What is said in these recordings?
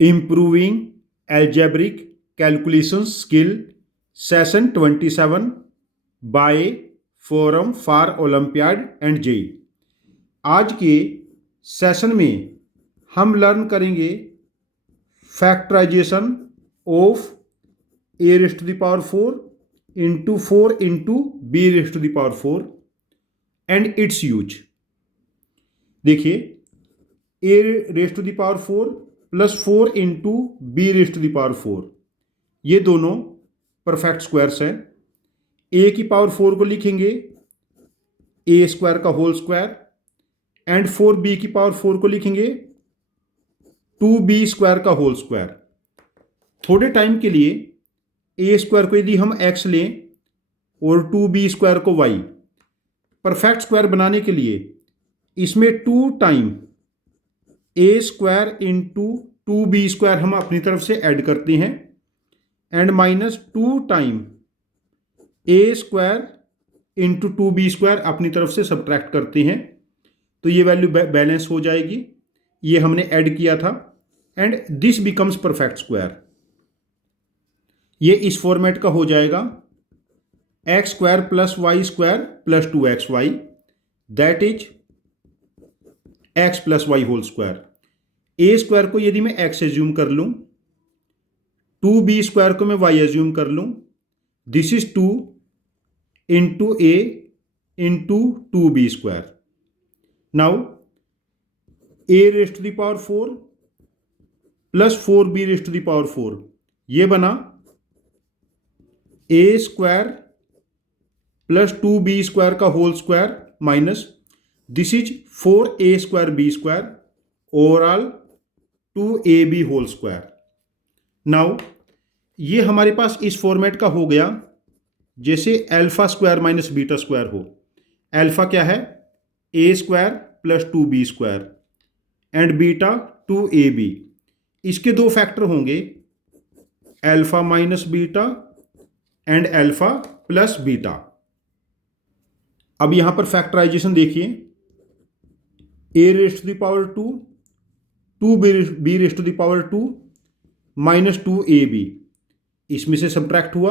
Improving Algebraic Calculation Skill Session 27 by Forum for Olympiad and JEE। आज के session में हम लर्न करेंगे factorization of a raised to the power 4 into 4 into b raised to the power 4 and its use। देखिए a raised to the power 4 plus 4 into b raised to the power 4 ये दोनों perfect squares हैं। a की power 4 को लिखेंगे a square का whole square and 4b की power 4 को लिखेंगे 2b स्क्वायर का होल स्क्वायर। थोड़े टाइम के लिए a स्क्वायर को यदि हम x लें और 2b स्क्वायर को y, परफेक्ट स्क्वायर बनाने के लिए इसमें 2 time a square into 2b square हम अपनी तरफ से ऐड करते हैं and minus 2 time a square into 2b square अपनी तरफ से सब्ट्रैक्ट करते हैं, तो ये वैल्यू बैलेंस हो जाएगी। ये हमने ऐड किया था and this becomes perfect square. ये इस फॉर्मेट का हो जाएगा x square plus y square plus 2xy that is x plus y whole square. A square को यदि मैं एक्स एज्यूम कर लूं, 2b स्क्वायर को मैं वाई एज्यूम कर लूं, this is 2 into A into 2b square. Now a raised to the power 4 plus 4b raised to the power 4 ये बना a square plus 2b square का whole square minus this is 4a square b square overall 2ab whole square. Now ये हमारे पास इस format का हो गया जैसे alpha square minus beta square हो। अल्फा क्या है a square plus 2b square and beta 2ab। इसके दो फैक्टर होंगे alpha minus beta and alpha plus beta. अब यहां पर फैक्टराइजेशन देखिए a raised to the power 2 2b raised to the power 2 minus 2ab, इसमें से सब्ट्रैक्ट हुआ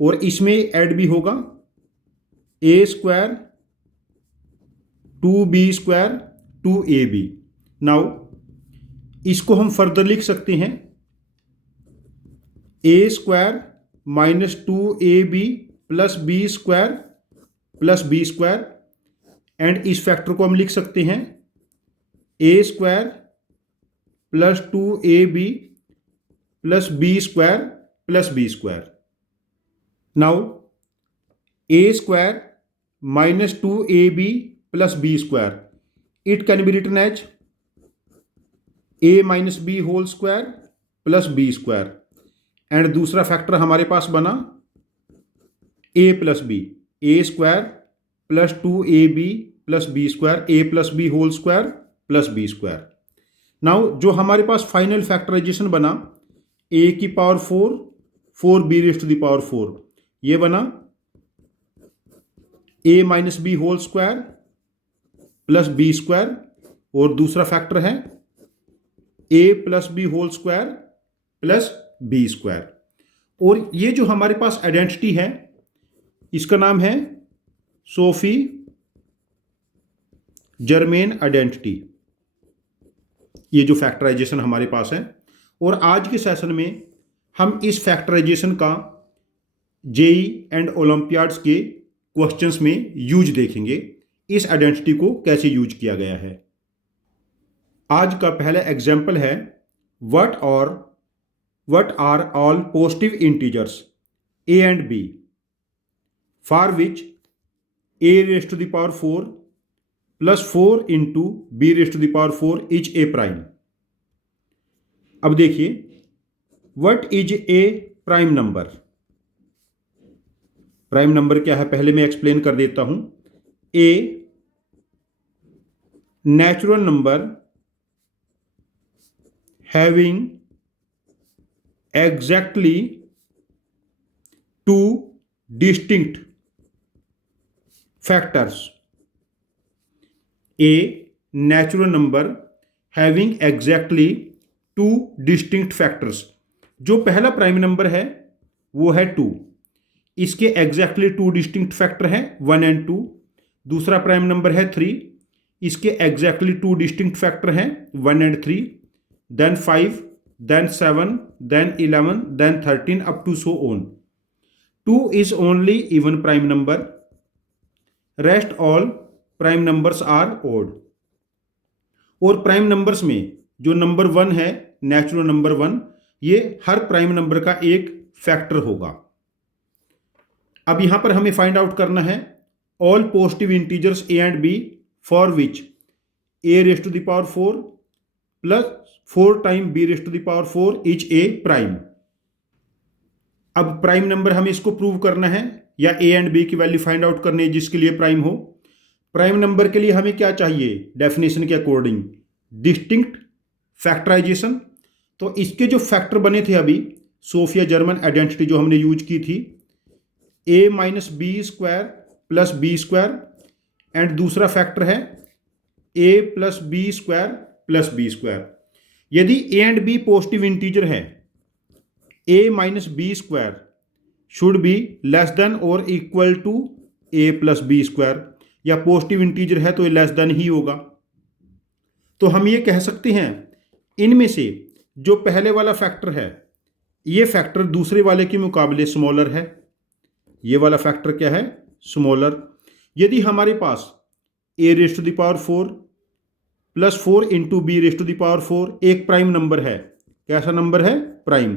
और इसमें ऐड भी होगा a square 2b square 2ab। Now इसको हम फर्दर लिख सकते हैं a square minus 2ab plus b square plus b square and इस फैक्टर को हम लिख सकते हैं a square plus 2ab plus b square plus b square. Now a square minus 2ab plus b square it can be written as a minus b whole square plus b square and दूसरा factor हमारे पास बना a plus b, a square plus 2ab plus b square a plus b whole square plus b square. Now जो हमारे पास final factorization बना a की power 4 4b raised to the power 4 ये बना a minus b whole square plus b square और दूसरा factor है a plus b whole square plus b square. और ये जो हमारे पास आइडेंटिटी है इसका नाम है सोफी जर्मेन आइडेंटिटी। ये जो फैक्टराइजेशन हमारे पास है और आज के सेशन में हम इस फैक्टराइजेशन का जेई एंड ओलंपियाड्स के क्वेश्चंस में यूज देखेंगे, इस आइडेंटिटी को कैसे यूज किया गया है। आज का पहला एग्जाम्पल है what are all positive integers a and b for which a raised to the power 4 plus 4 into b raised to the power 4 is a prime। अब देखिए what is a prime number। Prime number क्या है पहले मैं explain कर देता हूं। a natural number having exactly two distinct factors। a natural number having exactly two distinct factors. जो पहला प्राइम नंबर है वो है 2, इसके एग्जैक्टली टू डिस्टिंक्ट फैक्टर हैं 1 एंड 2। दूसरा प्राइम नंबर है 3, इसके एग्जैक्टली टू डिस्टिंक्ट फैक्टर हैं 1 and 3, then 5, then 7, then 11, then 13 up to so on. 2 is only even prime number, rest all prime numbers are odd. और prime numbers में जो number 1 है, natural number 1, ये हर prime number का एक factor होगा। अब यहां पर हमें फाइंड आउट करना है all positive integers a and b for which a raised to the power 4 plus 4 time b raised to the power 4 is a prime. अब प्राइम नंबर हमें इसको प्रूव करना है या a एंड b की value find out करनी है जिसके लिए प्राइम हो। प्राइम नंबर के लिए हमें क्या चाहिए डेफिनेशन के अकॉर्डिंग, डिस्टिंक्ट फैक्टराइजेशन। तो इसके जो फैक्टर बने थे अभी, सोफिया जर्मन आइडेंटिटी जो हमने यूज की थी, a minus B square plus B square, and दूसरा फैक्टर है a plus B square plus B square. यदि a and b positive integer है, a minus B square should be less than और equal to a plus B square, या positive integer है तो ये less then he होगा। तो हम ये कह सकते हैं इनमें से जो पहले वाला फैक्टर है, ये फैक्टर दूसरे वाले के मुकाबले स्मॉलर है। ये वाला फैक्टर क्या है, स्मॉलर। यदि हमारे पास a raised to the power 4 plus 4 into b raised to the power 4 एक प्राइम नंबर है, कैसा नंबर है, प्राइम,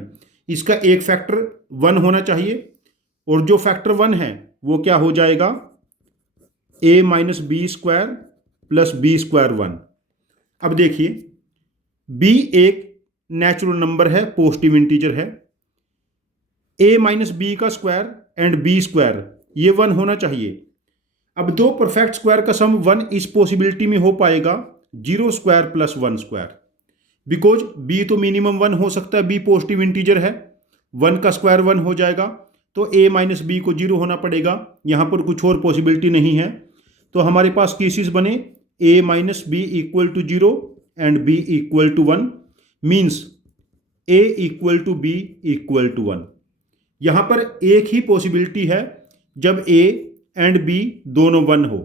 इसका एक फैक्टर 1 होना चाहिए, और जो फैक्टर 1 है वो क्या हो जाएगा, a minus B square plus B square 1। अब देखिए b एक नेचुरल नंबर है, पॉजिटिव इंटीजर है, a माइनस बी का स्क्वायर एंड b स्क्वायर ये 1 होना चाहिए। अब दो परफेक्ट स्क्वायर का सम 1 इस पॉसिबिलिटी में हो पाएगा 0 square plus 1 square, because b तो मिनिमम 1 हो सकता है, b पॉजिटिव इंटीजर है, 1 का स्क्वायर 1 हो जाएगा, तो a माइनस बी को 0 होना पड़ेगा। यहाँ पर कुछ और पॉसिबिलिटी नहीं है, तो हमारे पास केसेस बने a minus b equal to 0 and b equal to 1, means a equal to b equal to 1। यहाँ पर एक ही पॉसिबिलिटी है जब a एंड b दोनों 1 हो।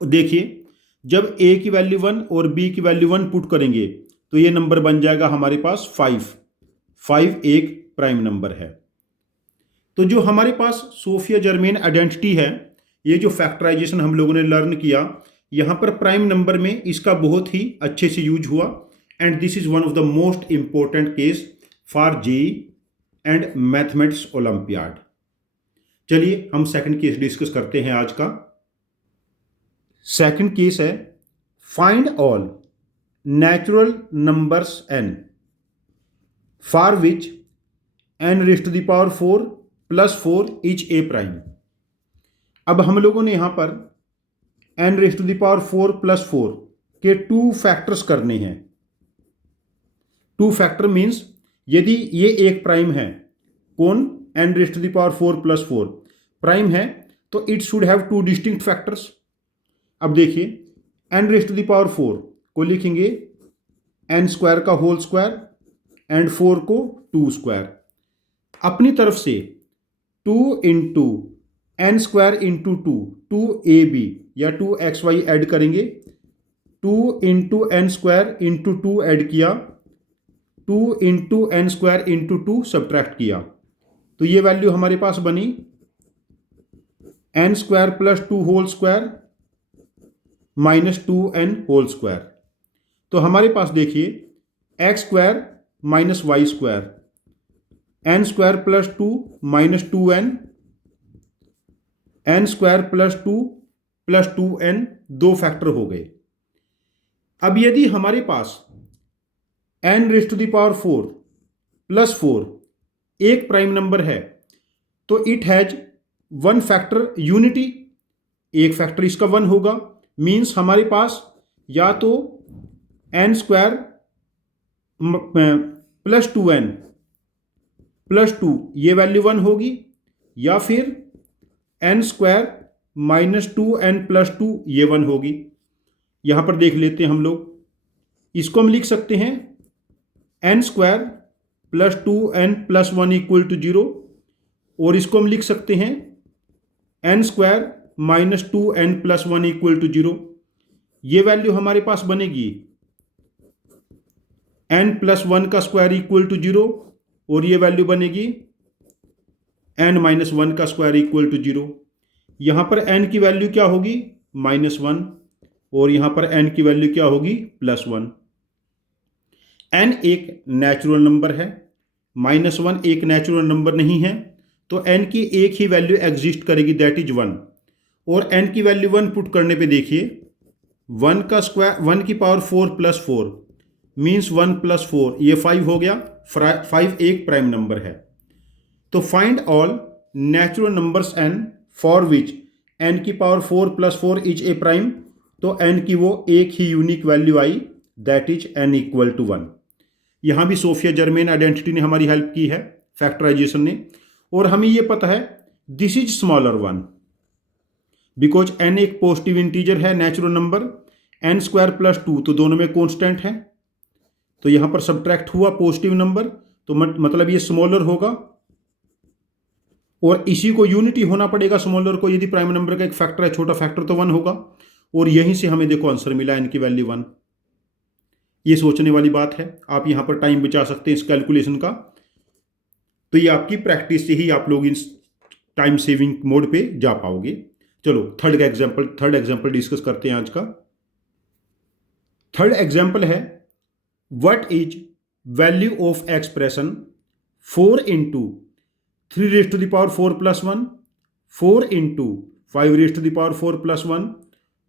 देखिए जब a की वैल्यू 1 और b की वैल्यू 1 पुट करेंगे तो ये नंबर बन जाएगा हमारे पास 5 एक प्राइम नंबर है। तो जो हमारे पास सोफिया जर्मेन आइडेंटिटी है, ये जो फैक्टराइजेशन हम लोगों ने लर्न किया, यहाँ पर प्राइम नंबर में इसका बहुत ही अच्छे से यूज हुआ, and this is one of the most important case for JEE and mathematics olympiad. चलिए हम सेकंड केस डिस्कस करते हैं आज का। सेकंड केस है find all natural numbers n for which n raised to the power 4 plus 4 is a prime. अब हम लोगों ने यहां पर n raised to the power 4 plus 4 के 2 फैक्टर्स करने हैं। 2 फैक्टर मीन्स यदि ये एक प्राइम है, कौन, n raised to the power 4 plus 4 prime है, तो it should have 2 distinct factors. अब देखिए n raised to the power 4 को लिखेंगे n स्क्वायर का होल स्क्वायर एंड 4 को 2 स्क्वायर। अपनी तरफ से 2 into n square into 2ab या 2xy ऐड करेंगे, 2 into n square into 2 add किया, 2 into n square into 2 subtract किया, तो ये वैल्यू हमारे पास बनी n square plus 2 whole square minus 2n whole square. तो हमारे पास देखिए x square minus y square, n square plus 2 minus 2n, n square plus 2 plus 2n, 2 factor हो गए। अब यदि हमारे पास n raised to the power 4 plus 4 एक प्राइम नंबर है, तो इट हैज 1 फैक्टर यूनिटी, एक फैक्टर इसका 1 होगा, मीन्स हमारे पास या तो n square plus 2n plus 2 ये वैल्यू 1 होगी, या फिर n square minus 2n plus 2 ये 1 होगी। यहां पर देख लेते हैं हम लोग, इसको हम लिख सकते हैं n square plus 2n+1 equal to 0, और इसको हम लिख सकते हैं n square minus 2n+1 equal to 0। ये वैल्यू हमारे पास बनेगी n+1 का स्क्वायर इक्वल टू 0, और ये वैल्यू बनेगी n-1 का स्क्वायर इक्वल टू 0। यहाँ पर n की वैल्यू क्या होगी -1, और यहाँ पर n की वैल्यू क्या होगी +1। n एक नेचुरल नंबर है, -1 एक नेचुरल नंबर नहीं है, तो n की एक ही वैल्यू एग्जिस्ट करेगी, दैट इज 1। और n की वैल्यू 1 पुट करने पे देखिए 1 का स्क्वायर 1 की पावर 4 + 4 मीन्स 1 + 4, ये 5 हो गया। 5 एक प्राइम नंबर है। तो find all natural numbers n for which n की पावर 4 + 4 इज ए प्राइम। तो n की वो एक ही यूनिक वैल्यू आई, that is n equal to 1। यहाँ भी सोफिया जर्मेन आइडेंटिटी ने हमारी हेल्प की है, फैक्टराइजेशन ने, और हमें ये पता है this is smaller 1 because n एक पॉजिटिव इंटीजर है, नेचुरल नंबर, n² + 2 तो दोनों में कॉन्स्टेंट है, तो यहाँ पर सब्ट्रैक्ट हुआ पॉजिटिव नंबर, तो मतलब ये स्मॉलर होगा, और इसी को यूनिटी होना पड़ेगा स्मॉलर को, यदि प्राइम नंबर का एक फैक्टर है, छोटा फैक्टर तो 1 होगा, और यहीं से हमें देखो आंसर मिला n की वैल्यू 1। ये सोचने वाली बात है, आप यहाँ पर टाइम बचा सकते हैं इस कैलकुलेशन का। तो ये आपकी प्रैक्टिस से ही आप लोग इस टाइम सेविंग मोड पे जा पाओगे। चलो थर्ड एग्जाम्पल डिस्कस करते हैं आज का। थर्ड एग्जाम्पल है what is value of expression 4 × 3⁴ + 1, 4 × 5⁴ + 1,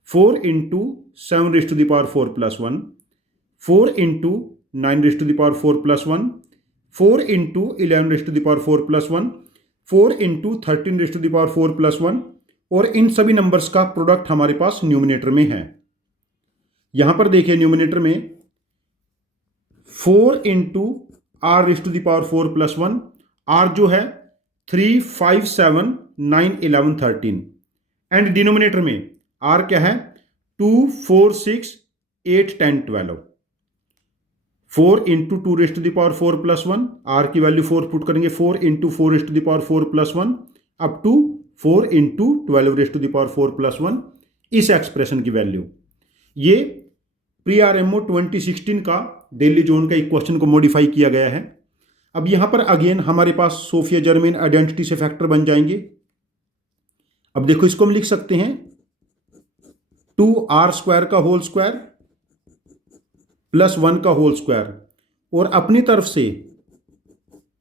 4 × 7⁴ + 1, 4 × 9⁴ + 1, 4 × 11⁴ + 1, 4 × 13⁴ + 1, और इन सभी नंबर्स का प्रोडक्ट हमारे पास न्यूमिनेटर में है। यहां पर देखिए न्यूमिनेटर में 4 × r⁴ + 1, r जो है 3, 5, 7, 9, 11, 13, एंड डिनोमिनेटर में r क्या है 2, 4, 6, 8, 10, 12। 4 × 2⁴ + 1, r की वैल्यू 4 पुट करेंगे, 4 × 4⁴ + 1 अप टू 4 × 12⁴ + 1, इस एक्सप्रेशन की वैल्यू। ये प्री-RMO 2016 का डेली जोन का एक क्वेश्चन को मॉडिफाई किया गया है। अब यहां पर अगेन हमारे पास सोफिया जर्मेन आइडेंटिटी से फैक्टर बन जाएंगे। अब देखो इसको हम लिख सकते हैं 2r² का होल स्क्वायर + 1 का होल स्क्वायर, और अपनी तरफ से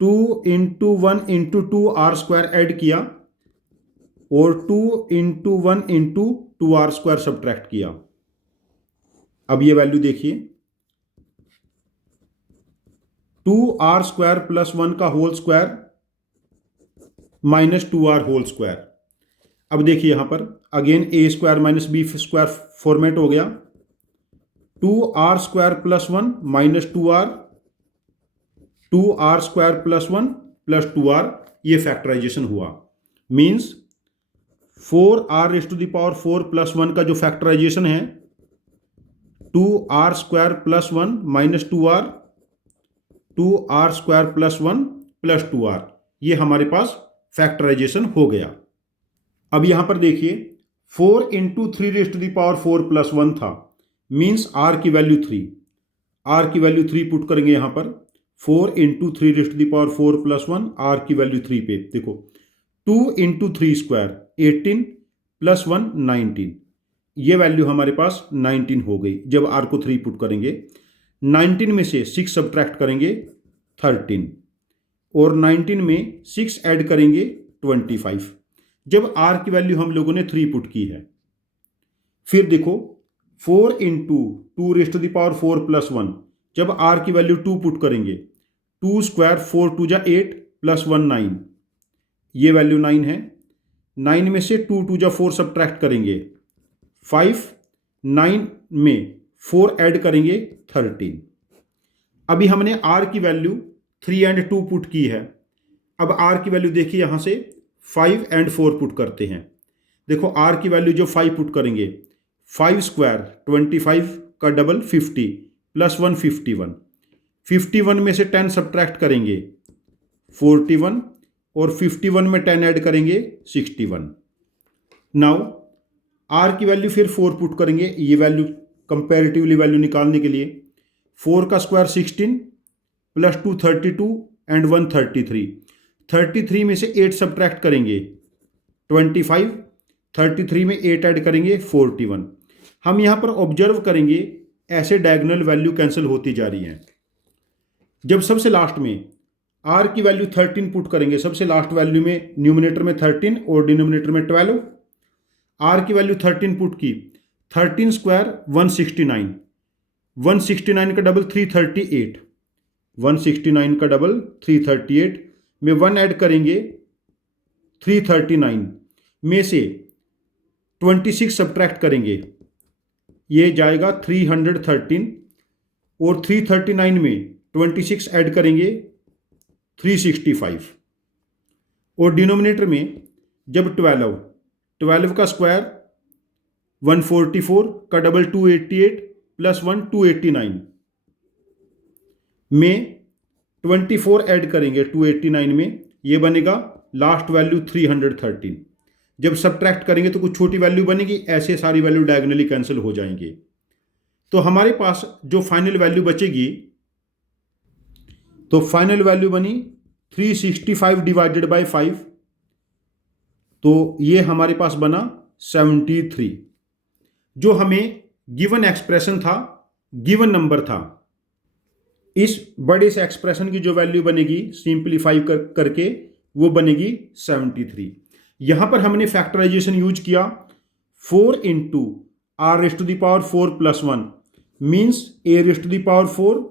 2 × 1 × 2r² ऐड किया, और 2 × 1 × 2r² सब्ट्रैक्ट किया। अब ये वैल्यू देखिए 2r² + 1 का whole square -2r whole square. अब देखिए यहां पर अगेन a² - b² फॉर्मेट हो गया, 2r² + 1 -2r, 2r² + 1 +2r, ये फैक्टराइजेशन हुआ। मीन्स 4r⁴ + 1 का जो फैक्टराइजेशन है 2r² + 1 -2r, 2r² + 1 +2r, ये हमारे पास फैक्टराइजेशन हो गया। अब यहां पर देखिए 4 × 3⁴ + 1 था, मीन्स r की वैल्यू 3, r की वैल्यू 3 पुट करेंगे यहां पर 4 × 3⁴ + 1, r की वैल्यू 3 पे देखो 2 × 3² 18 + 1 19, ये वैल्यू हमारे पास 19 हो गई जब r को 3 पुट करेंगे। 19 में से 6 सब्ट्रैक्ट करेंगे 13, और 19 में 6 ऐड करेंगे 25, जब r की वैल्यू हम लोगों ने 3 पुट की है। फिर देखो 4 × 2⁴ + 1, जब r की वैल्यू 2 पुट करेंगे 2² 4 2 = 8 + 1 9, ये वैल्यू 9 है। 9 में से 2 2 = 4 सब्ट्रैक्ट करेंगे 5, 9 में 4 ऐड करेंगे 13। अभी हमने r की वैल्यू 3 और 2 पुट की है। अब r की वैल्यू देखिए यहां से 5 और 4 पुट करते हैं। देखो r की वैल्यू जो 5 पुट करेंगे 5² 25 का डबल 50 + 1 51, 51 में से 10 सब्ट्रैक्ट करेंगे 41 और 51 में 10 ऐड करेंगे 61। नाउ आर की वैल्यू फिर 4 पुट करेंगे, ये वैल्यू कंपैरेटिवली वैल्यू निकालने के लिए। 4 का स्क्वायर 16 प्लस 2 32 एंड 1 33। 33 में से 8 सब्ट्रैक्ट करेंगे 25, 33 में 8 ऐड करेंगे 41। हम यहाँ पर ऑब्जर्व करेंगे ऐसे डायगोनल वैल्यू कैंसिल होती जा रही हैं। जब सबसे लास्ट में आर की वैल्यू 13 पुट करेंगे, सबसे लास्ट वैल्यू में न्यूमिनेटर में 13 और डिनोमिनेटर में 12, आर की वैल्यू 13 पुट की, 13 स्क्वायर 169, 169 का डबल 338, 169 का डबल 338 में 1 ऐड करेंगे 339 में से 26 सब्ट्रैक्ट करेंगे, ये जाएगा 313 और 339 में 26 ऐड करेंगे 365 और डिनोमिनेटर में जब 12 का स्क्वायर 144 का डबल 288 प्लस 1 289 में 24 ऐड करेंगे 289 में, ये बनेगा लास्ट वैल्यू 313। जब सब्ट्रैक्ट करेंगे तो कुछ छोटी वैल्यू बनेगी, ऐसे सारी वैल्यू डायगोनली कैंसिल हो जाएंगे। तो हमारे पास जो फाइनल वैल्यू बचेगी, तो फाइनल वैल्यू बनी 365 डिवाइडेड बाय 5, तो ये हमारे पास बना 73। जो हमें गिवन एक्सप्रेशन था, गिवन नंबर था, इस बड़े से एक्सप्रेशन की जो वैल्यू बनेगी सिंपलीफाई करके वो बनेगी 73। यहां पर हमने फैक्टराइजेशन यूज किया 4 into r raised to the power 4 plus 1 means a raised to the power 4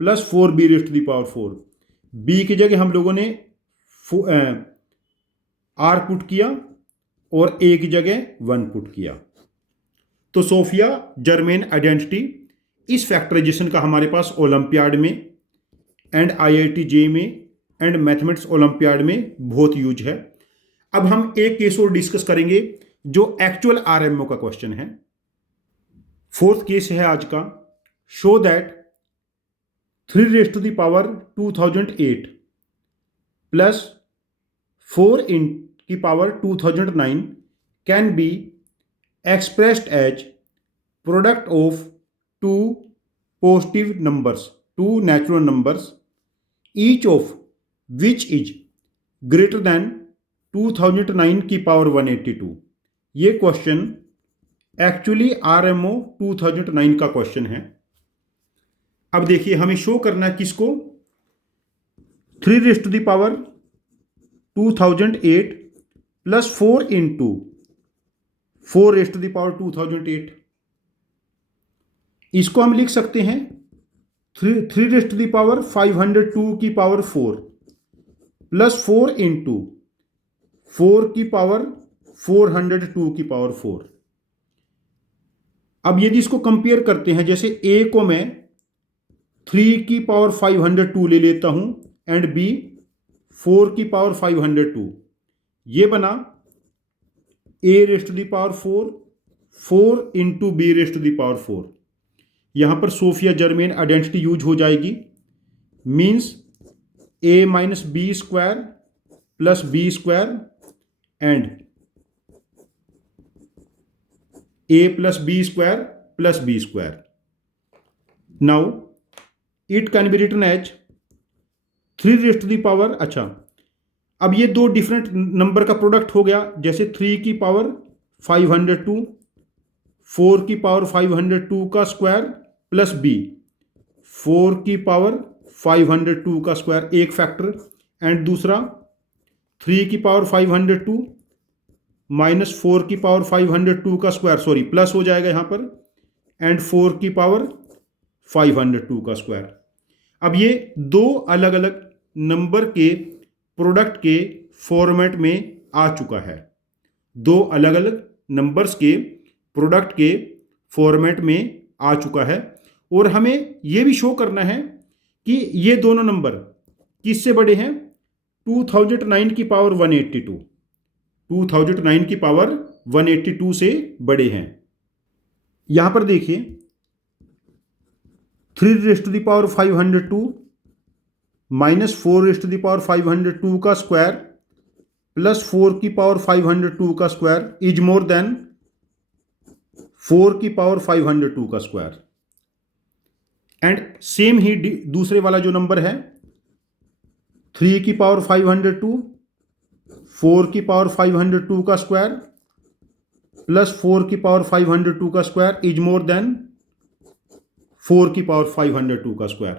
plus 4 b raised to the power 4। B की जगह हम लोगों ने आर पुट किया और ए की जगह 1 पुट किया। तो सोफिया जर्मेन आइडेंटिटी इस फैक्टराइजेशन का हमारे पास ओलंपियाड में एंड आईआईटी जेईई में एंड मैथमेटिक्स ओलंपियाड में बहुत यूज है। अब हम एक केस और डिस्कस करेंगे जो एक्चुअल आरएमओ का क्वेश्चन है। फोर्थ केस है आज का। Show that 3 raised to the power 2008 plus 4 इन की power 2009 can be expressed as product of two positive numbers, two natural numbers, each of which is greater than 2009 की power 182। ये question actually RMO 2009 का question है। अब देखिए हमें show करना है किसको, 3 raised to the power 2008 plus 4 into 4 raised to the power 2008। इसको हम लिख सकते हैं 3 रेज़ टू द पावर 502 की पावर 4 प्लस 4 इंटू 4 की पावर 402 की पावर 4। अब यदि इसको कंपेयर करते हैं, जैसे ए को मैं 3 की पावर 502 ले लेता हूं एंड बी 4 की पावर 502, ये बना a raised to the power 4 into b raised to the power 4। यहां पर सोफिया जर्मेन आइडेंटिटी यूज हो जाएगी, means a minus B square plus B square and a plus B square plus B square. Now it can be written as 3 raised to the power, अच्छा अब ये दो different number का product हो गया, जैसे 3 की पावर 502, 4 की पावर 502 का स्क्वायर प्लस बी 4 की पावर 502 का स्क्वायर एक फैक्टर, एंड दूसरा 3 की पावर 502 माइनस 4 की पावर 502 का स्क्वायर, सॉरी प्लस हो जाएगा यहाँ पर, एंड 4 की पावर 502 का स्क्वायर। अब ये दो अलग अलग नंबर के प्रोडक्ट के फॉर्मेट में आ चुका है, दो अलग अलग नंबर्स के प्रोडक्ट के फॉर्मेट में आ चुका है। और हमें यह भी शो करना है कि ये दोनों नंबर किससे बड़े हैं, 2009 की पावर 182, 2009 की पावर 182 से बड़े हैं। यहां पर देखिए 3 raised to the power 502 minus 4 raised to the power 502 का स्क्वायर प्लस 4 की पावर 502 का स्क्वायर इज मोर देन 4 की पावर 502 का स्क्वायर। एंड सेम ही दूसरे वाला जो नंबर है 3 की पावर 502 4 की पावर 502 का स्क्वायर प्लस 4 की पावर 502 का स्क्वायर इज मोर देन 4 की पावर 502 का स्क्वायर।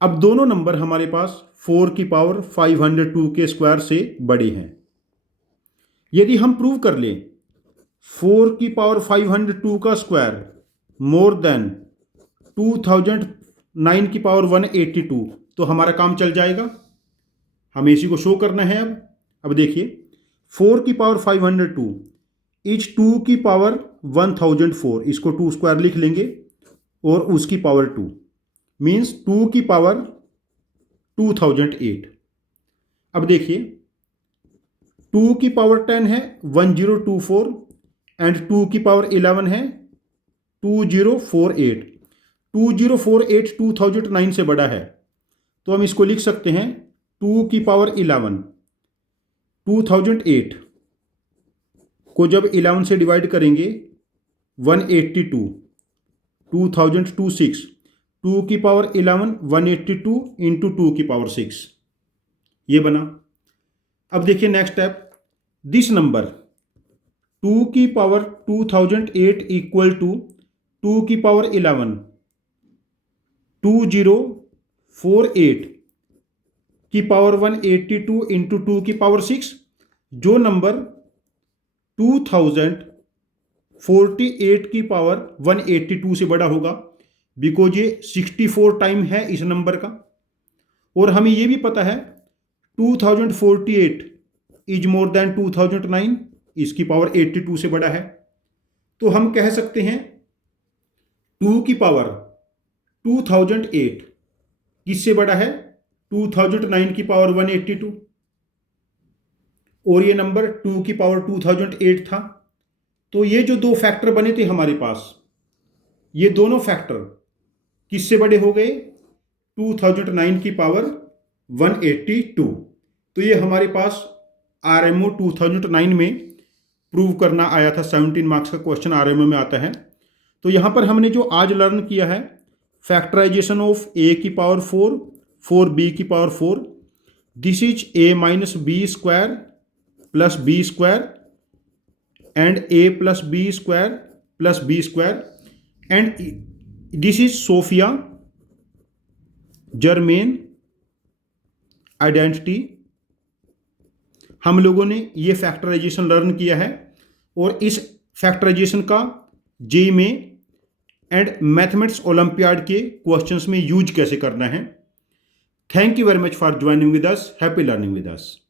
अब दोनों नंबर हमारे पास 4 की पावर 502 के स्क्वायर से बड़े हैं। यदि हम प्रूव कर लें 4 की पावर 502 का स्क्वायर मोर देन 2009 की पावर 182 तो हमारा काम चल जाएगा। हमें इसी को शो करना है। अब देखिए 4 की पावर 502 इज 2 की पावर 1004, इसको 2 स्क्वायर लिख लेंगे और उसकी पावर 2 मीन्स 2 की पावर 2008। अब देखिए 2 की पावर 10 है 1024 एंड 2 की पावर 11 है 2048। 2048 2009 से बड़ा है तो हम इसको लिख सकते हैं 2 की पावर 11 2008 को जब 11 से डिवाइड करेंगे 182 2026 2 की पावर 11 182 इंटू 2 की पावर 6 ये बना। अब देखिए नेक्स्ट स्टेप, दिस नंबर 2 की पावर 2008 इक्वल टू 2 की पावर 11 2048 की पावर 182 इंटू 2 की पावर 6, जो नंबर 2048 की पावर 182 से बड़ा होगा बिकॉज ये 64 टाइम है इस नंबर का। और हमें ये भी पता है 2048 इज मोर देन 2009, इसकी पावर 82 से बड़ा है। तो हम कह सकते हैं 2 की पावर 2008 किससे बड़ा है 2009 की पावर 182 और ये नंबर 2 की पावर 2008 था। तो ये जो दो फैक्टर बने थे हमारे पास, ये दोनों फैक्टर किससे बड़े हो गए 2009 की पावर 182। तो ये हमारे पास RMO 2009 में प्रूव करना आया था। 17 मार्क्स का क्वेश्चन RMO में आता है। तो यहाँ पर हमने जो आज लर्न किया है फैक्टराइजेशन ऑफ a की पावर 4 4 b की power 4, this is a minus B square plus B square and a plus B square plus B square and this is Sophia Germain identity. हम लोगों ने ये फैक्टराइजेशन लर्न किया है और इस फैक्टराइजेशन का जेईई में एंड मैथमेटिक्स ओलंपियाड के क्वेश्चंस में यूज कैसे करना है। Thank you very much for joining with us. Happy learning with us.